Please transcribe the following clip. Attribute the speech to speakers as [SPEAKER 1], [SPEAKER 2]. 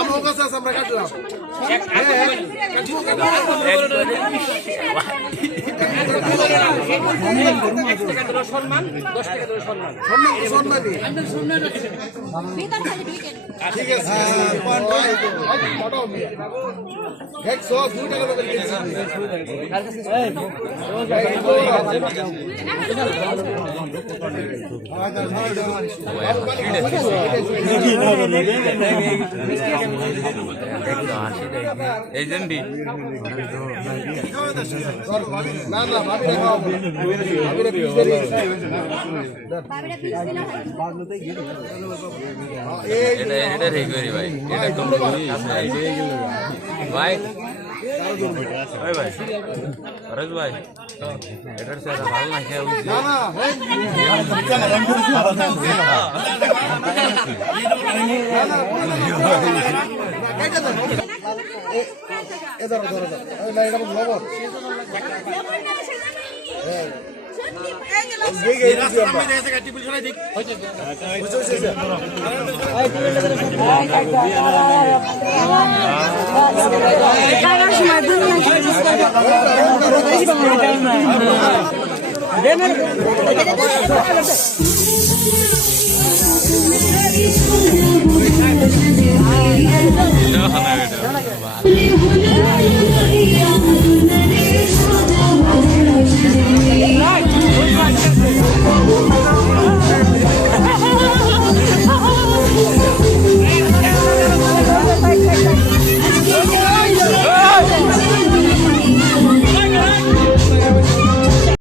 [SPEAKER 1] আমার কাছে আমরা কাটলাম
[SPEAKER 2] সম্মান দশ টাকা করে সম্মান।
[SPEAKER 1] সম্মান সম্মানী
[SPEAKER 3] ভিতর খালি ঢুকেন
[SPEAKER 1] ঠিক আছে একশো দুই টাকা করে কেজি
[SPEAKER 4] এজেন্টি
[SPEAKER 1] না না ভাবি এই
[SPEAKER 4] এটা ভাই। ভাই ভাই। এটার সাথে ভালো না খেয়ে
[SPEAKER 1] এটা
[SPEAKER 4] ভালো